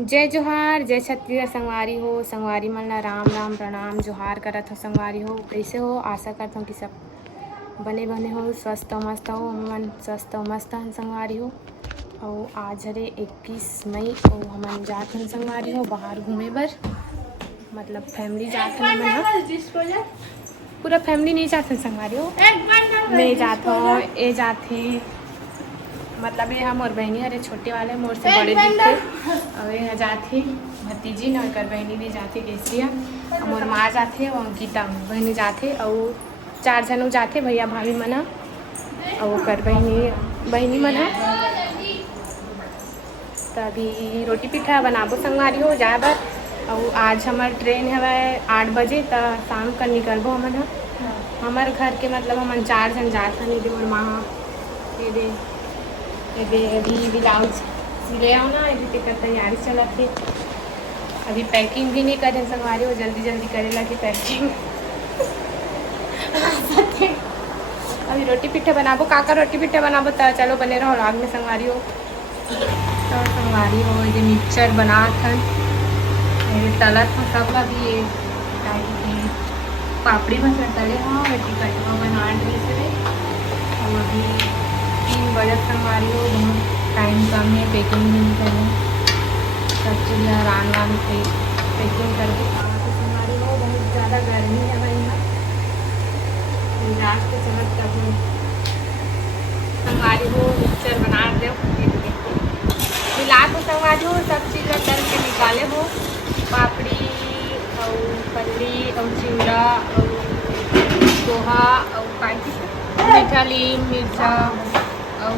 जय जोहार, जय छत्तीसगढ़ संगवारी हो। संगवारी मन ला राम राम प्रणाम जोहार करत हो। संगवारी हो कैसे हो? आशा करता हूँ कि सब बने बने हो, स्वस्थ मस्त हो। हमन स्वस्थ मस्त हन संगवारी हो। और आज हरे 21 मई और हमन जात हन संगवारी हो बाहर घूमे बर। मतलब फैमिली जात हन हमन, पूरा फैमिली नहीं जात हन संगवारी हो। मैं जात हूँ, ए जात है, मतलब ये हम और बहनी अरे छोटे वाले मोर से बड़े दिखते। और ये जाते भतीजी न कर बहनी भी जाते केसरिया, और मोर माँ जाते और गीता बहनी जाते और 4 जन जाते भैया भाभी मना और कर बहनी मना। तभी रोटी पिठा बनाबो संगवारी हो जाए बर। और आज हमार ट्रेन है 8 बजे, तो शाम का निकलबो हमन। हमार घर के मतलब हमन 4 जन जाते हैं। मोर माँ अभी ब्लाउज सिले आओ ना, अभी तक तैयारी चला थी। अभी पैकिंग भी नहीं करें संगवारी हो, जल्दी जल्दी करे लगी पैकिंग। अभी रोटी पिठे बनाबो, काका रोटी पिठे बनाबो, तो चलो बने रहो लाग में संगवारी हो। तो संगवारी हो ये मिक्सचर बना था, तला था सब ला भी ये पापड़ी बन तले। हाँ रोटी कटवा बना रहे और अभी 3 बजे संगवारी हो, बहुत टाइम कम है, पैकिंग भी नहीं करें सब चीज़ आराम आराम से पैकिंग कर दी। संगवारी हो बहुत ज़्यादा गर्मी है भाई यहाँ रात के चमक तक संगवारी हो। मिक्सचर बना दे मिला तो संगवारी हो, सब चीज़ तल के निकाले हो, पापड़ी और पल्ली और चिवड़ा और पोहा और मीठा लीम मिर्चा और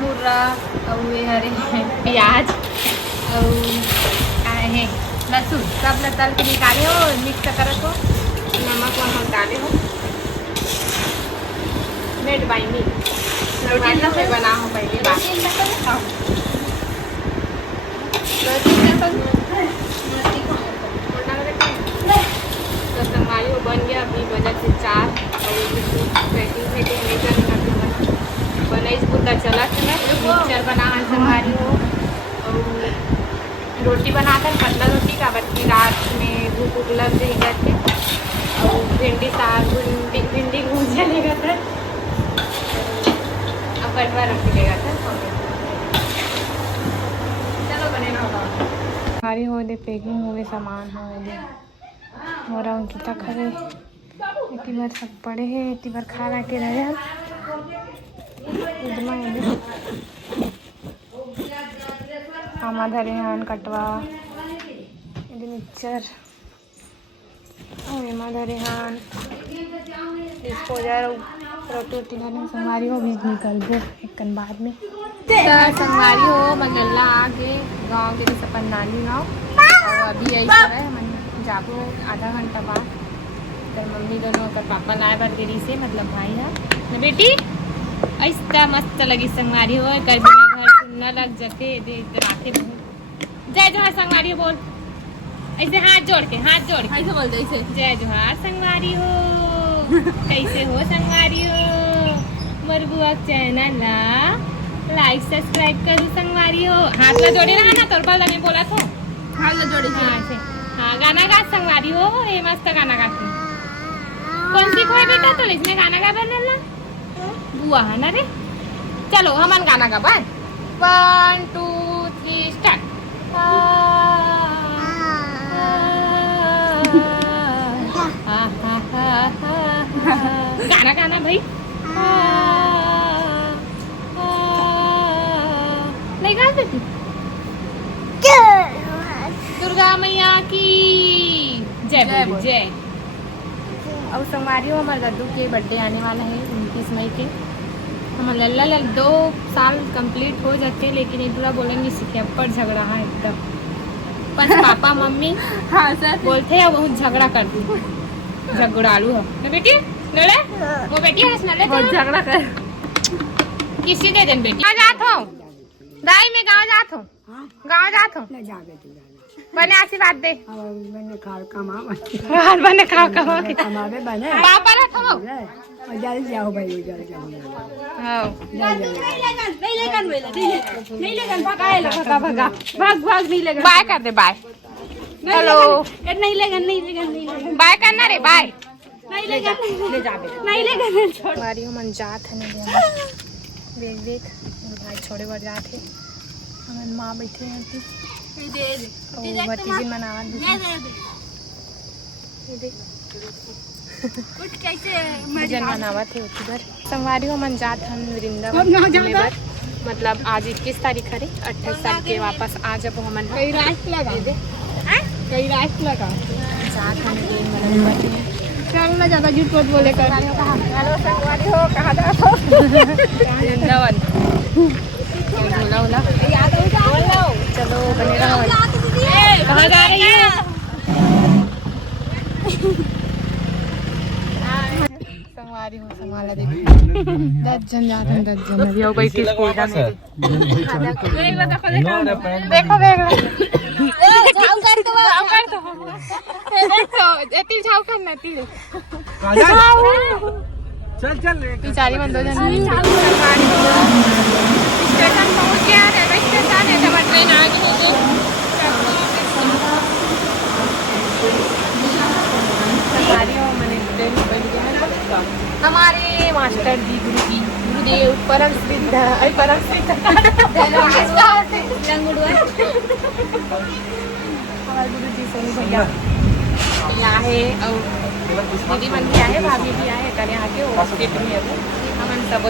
मुर्रा और ये हरे प्याज और है लहसुन सब तल के निकाले हो, मिक्स करत हो, नमक वमक डाले हो, मेड बाई मी रोटी से बना हो पहले तो संगवारी हो बन गया। अभी बजा से 4 और पैकिंग बने पूरा चला मिक्सचर बना संगवारी हो। और रोटी बनाता पतला रोटी का बच्ची रात में भूख उग लग जाए करके। और भिंडी साग भिंडी भून चलेगा था, अब कटवा रोटी लेगा था। चलो बने ना हमारी हो दे पैकिंग हो गए सामान हो दे और अंकिता खड़े इतनी बार सब पड़े हैं, इतनी बार खा ला के रहे हैं आमा धरे हैं कटवा मिक्सचर और एमा धरे हैं डिस्पोजर रोटी रोटी धरे संगवारी हो। भी निकलबो एक बाद में संगवारी हो मंगला आगे गाँव के सपन नानी गाँव। और अभी ऐसा है मन जाबो आधा घंटा बाद, तो मम्मी दोनों का पापा लाए बार गिरी से मतलब भाई है ना बेटी। ऐसा मस्त लगी संगवारी हो, कर बिना घर सुनना लग जाते आते बहुत। जय जोहार संगवारी हो बोल ऐसे हाथ जोड़ के ऐसे बोल दे ऐसे जय जोहार संगवारी हो। कैसे हो संगवारी हो? मोर बुआ चैनल ला लाइक सब्सक्राइब करो संगवारी हो। हाथ ला जोड़े रहा ना तोर बल में बोला तो हाथ ला जोड़े हाँ गाना गा संगवारी हो। ये मस्त गाना गाती कौन सी खोए बेटा तो इसमें गाना गा बनला बुआ है ना रे। चलो हमन गाना गा बाय 1 2 3 स्टार्ट। गाना गाना भाई नहीं गा देती। दुर्गा मैया की जय जय। अब संगवारी हो हमारे दादू के बर्थडे आने वाला है 29 मई के। हम लल्ला 2 साल कंप्लीट हो जाते, लेकिन एक दूसरा बोले नहीं सीखे, अब पर झगड़ा है एकदम। बस पापा मम्मी हाँ सर बोलते हैं बहुत झगड़ा कर दी, झगड़ालू है ना बेटी नड़े वो बेटी हंस नड़े बहुत झगड़ा कर किसी दे दिन बेटी। गाँव जात हो दाई में गाँव जात हो गाँव जात हो बने आशीर्वाद दे मैंने खाल कमा हाल बने खाओ कमा के कमावे बने पापा ला थमो जल्दी जाओ भाई जल्दी जाओ हां नहीं लेगन भगाएला भगा भाग नहीं लेगन बाय कर दे बाय हेलो नहीं लेगन बाय करना रे बाय नहीं लेगन ले जाबे नहीं लेगन छोड़ हमारी हम जात है नहीं देख देख भाई छोड़े बढ़ जाते हमारी माँ बैठे हैं दे भतीजी मनावा कुछ कैसे भजन मनावा थे उधर संगवारी हो मन जात हम वृंदावन मतलब आज 21 तारीख है 28 तारीख के वापस आ जब हमन कई राष्ट्र लगा जात हम दिन चल ना ज्यादा झूठ मत बोले कर हेलो संगवारी हो कहाँ जा हो वृंदावन बोला बोला याद हो जा चलो बने रहो कहाँ जा रही है संगवारी हो संगवाला देखो 10 जन जाते हैं 10 जन अभी हो बैठी स्कूल का देखो तिल छाव करना तिल चल बेचारी मन 2 जन स्टेशन पहुंच गया रेलवे स्टेशन है जब ट्रेन आ गई हमारे मास्टर जी गुरुदेव परम सिद्ध परम सिद्ध हमारे गुरु जी सोनू भैया यहाँ है और दीदी मन भी आए भाभी भी आए कर यहाँ के स्टेट में अभी हम सब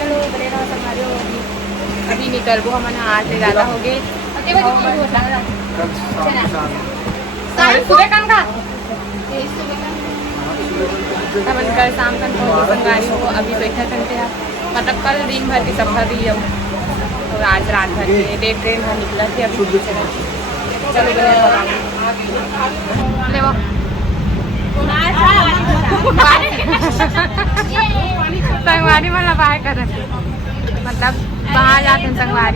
चलो बने रहो संभालो अभी निकल वो हमारे 8 से ज़्यादा हो गए सुबह कम का अपन कल शाम तक संगारी हो अभी बैठा करते हैं मतलब कल दिन भर की सफर रही है और आज रात भर की डे ट्रेन में निकला थी अभी चलो ले वो संगवारी मतलब बाय कर मतलब बाहर जाते हैं संगवारी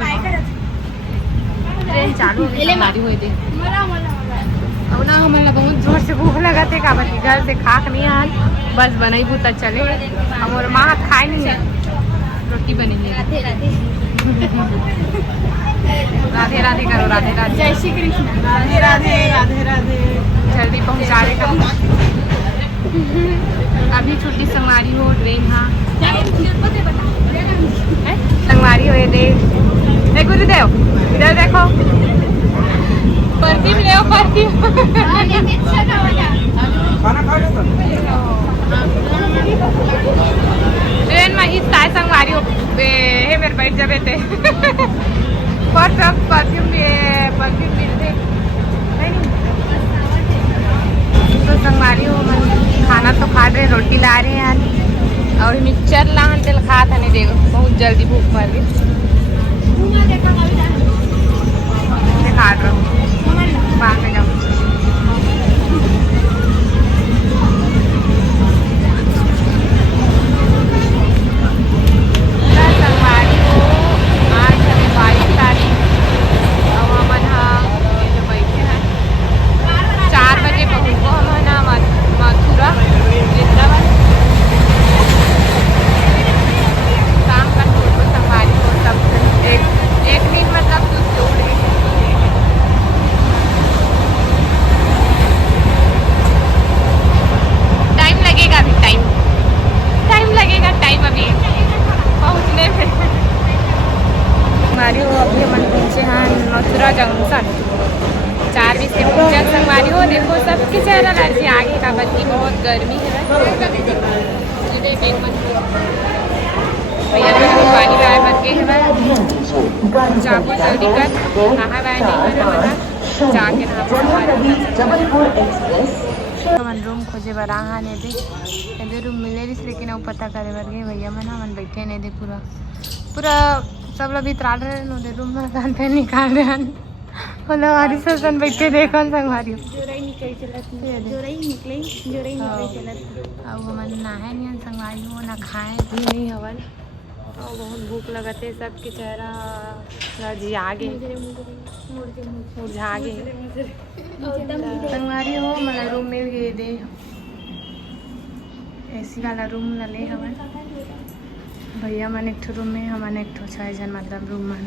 ट्रेन चालू संगवारी हुई थी अब ना हमारा बहुत जोर से भूख लगा थे का बल्कि घर से खाक नहीं आज बस बनाई भूता चले हम और माँ खाए नहीं है रोटी बनेगी राधे राधे करो राधे राधे जय श्री कृष्ण राधे राधे राधे राधे जल्दी पहुँचा देगा अभी छुट्टी संगवारी हो ट्रेन हाँ संगवारी हो ये देख गुरुदेव इधर देखो परफ्यूम ले परफ्यूम ट्रेन में इस ताय संगवारी हो हे मेरे बैठ जाबे थे परफ्यूम मिलते तो संगवारी हो खाना तो खा रहे रोटी ला रहे हैं यार और मिक्सचर लान तेल खा था नहीं देखो बहुत जल्दी भूख मर गई खा रहा बाहर में जाओ संगवारी हो आज हमें 22 तारीख और हम बैठे हैं 4 बजे पहुँचो हम ना मथुरा वृंदावन शाम का फोटो संगवारी हो सब एक दिन मतलब कुछ जोड़ टाइम लगेगा अभी पहुँचने में संगवारी हो अभी हम पहुँचे हैं मथुरा जंक्शन 4 बजे पहुँचा संगवारी हो देखो सबके चेहरा लड़की आगे का बच्ची बहुत गर्मी है भैया पानी गाय बन गए जाको जल्दी कर नहा वाय नहीं बना जाके मन रूम खोजे बरा हाँ ने दे रूम मिले रिस लेकिन वो पता करे बर गए भैया मन हमन बैठे ने दे पूरा सब लोग भीतर रहे नो दे रूम में जानते निकाल रहे हैं बोला हमारी ससन बैठे देखो संगवारी जोरई निकल चलत अब हमन नहाए नहीं संगवारी हो ना खाए भी नहीं हवन और बहुत भूख लगते सबके चेहरा जी आगे मुरझा गे संगवारी हो मतलब रूम में भी दे एसी वाला रूम ले हमें भैया मन एक रूम में हमन एक 6 जन मतलब रूम में